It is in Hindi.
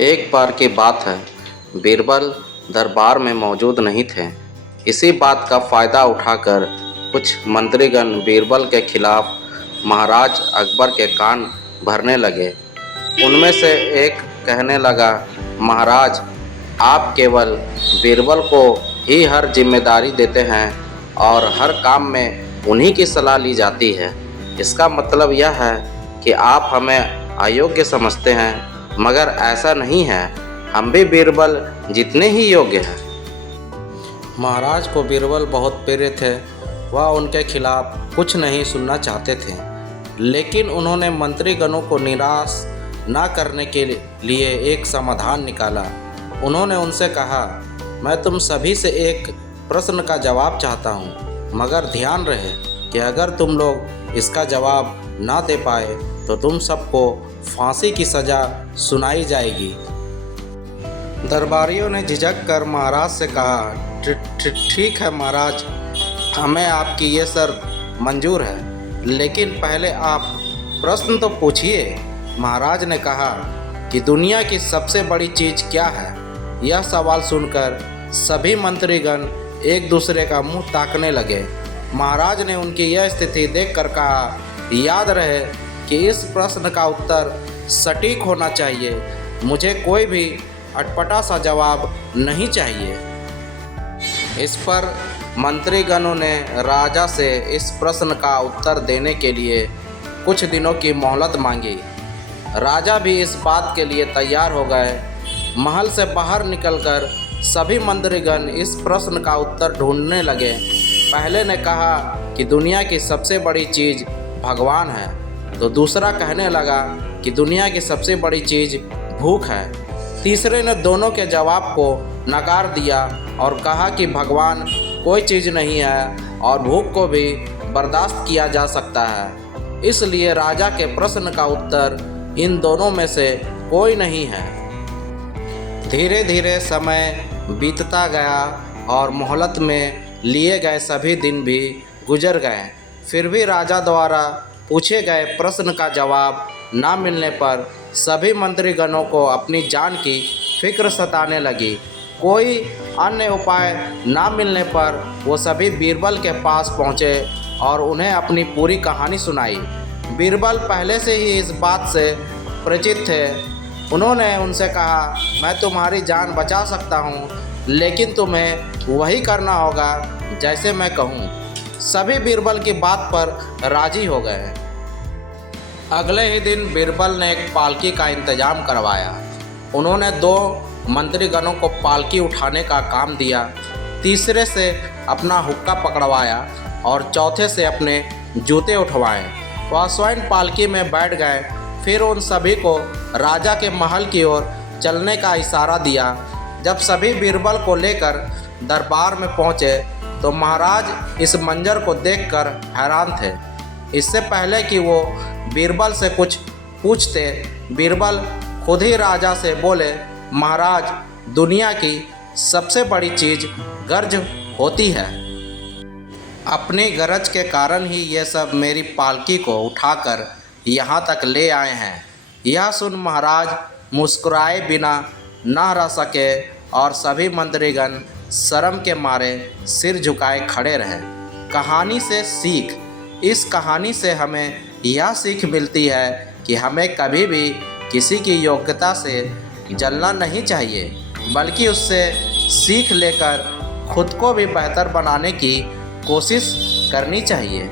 एक बार की बात है, बीरबल दरबार में मौजूद नहीं थे। इसी बात का फ़ायदा उठाकर कुछ मंत्रीगण बीरबल के खिलाफ महाराज अकबर के कान भरने लगे। उनमें से एक कहने लगा, महाराज, आप केवल बीरबल को ही हर जिम्मेदारी देते हैं और हर काम में उन्हीं की सलाह ली जाती है। इसका मतलब यह है कि आप हमें अयोग्य समझते हैं, मगर ऐसा नहीं है। हम भी बीरबल जितने ही योग्य हैं। महाराज को बीरबल प्रिय प्रिय थे। वह उनके खिलाफ कुछ नहीं सुनना चाहते थे, लेकिन उन्होंने मंत्रीगणों को निराश न करने के लिए एक समाधान निकाला। उन्होंने उनसे कहा, मैं तुम सभी से एक प्रश्न का जवाब चाहता हूँ, मगर ध्यान रहे कि अगर तुम लोग इसका जवाब ना दे पाए तो तुम सबको फांसी की सज़ा सुनाई जाएगी। दरबारियों ने झिझक कर महाराज से कहा, ठीक है महाराज, हमें आपकी ये शर्त मंजूर है, लेकिन पहले आप प्रश्न तो पूछिए। महाराज ने कहा कि दुनिया की सबसे बड़ी चीज़ क्या है? यह सवाल सुनकर सभी मंत्रीगण एक दूसरे का मुंह ताकने लगे। महाराज ने उनकी यह स्थिति देखकर कहा, याद रहे कि इस प्रश्न का उत्तर सटीक होना चाहिए। मुझे कोई भी अटपटा सा जवाब नहीं चाहिए। इस पर मंत्रीगणों ने राजा से इस प्रश्न का उत्तर देने के लिए कुछ दिनों की मोहलत मांगी। राजा भी इस बात के लिए तैयार हो गए। महल से बाहर निकलकर सभी मंत्रीगण इस प्रश्न का उत्तर ढूंढने लगे। पहले ने कहा कि दुनिया की सबसे बड़ी चीज़ भगवान है, तो दूसरा कहने लगा कि दुनिया की सबसे बड़ी चीज़ भूख है। तीसरे ने दोनों के जवाब को नकार दिया और कहा कि भगवान कोई चीज़ नहीं है और भूख को भी बर्दाश्त किया जा सकता है। इसलिए राजा के प्रश्न का उत्तर इन दोनों में से कोई नहीं है। धीरे धीरे समय बीतता गया और मोहलत में लिए गए सभी दिन भी गुजर गए। फिर भी राजा द्वारा पूछे गए प्रश्न का जवाब ना मिलने पर सभी मंत्रीगणों को अपनी जान की फिक्र सताने लगी। कोई अन्य उपाय ना मिलने पर वो सभी बीरबल के पास पहुँचे और उन्हें अपनी पूरी कहानी सुनाई। बीरबल पहले से ही इस बात से परिचित थे। उन्होंने उनसे कहा, मैं तुम्हारी जान बचा सकता हूँ, लेकिन तुम्हें वही करना होगा जैसे मैं कहूँ। सभी बीरबल की बात पर राजी हो गए। अगले ही दिन बीरबल ने एक पालकी का इंतजाम करवाया। उन्होंने 2 मंत्रीगणों को पालकी उठाने का काम दिया, तीसरे से अपना हुक्का पकड़वाया और चौथे से अपने जूते उठवाए। वह स्वयं पालकी में बैठ गए। फिर उन सभी को राजा के महल की ओर चलने का इशारा दिया। जब सभी बीरबल को लेकर दरबार में पहुँचे तो महाराज इस मंजर को देखकर हैरान थे। इससे पहले कि वो बीरबल से कुछ पूछते, बीरबल खुद ही राजा से बोले, महाराज, दुनिया की सबसे बड़ी चीज़ गरज होती है। अपनी गरज के कारण ही ये सब मेरी पालकी को उठाकर यहाँ तक ले आए हैं। यह सुन महाराज मुस्कुराए बिना न रह सके और सभी मंत्रीगण शर्म के मारे सिर झुकाए खड़े रहे। कहानी से सीख। इस कहानी से हमें यह सीख मिलती है कि हमें कभी भी किसी की योग्यता से जलना नहीं चाहिए, बल्कि उससे सीख लेकर खुद को भी बेहतर बनाने की कोशिश करनी चाहिए।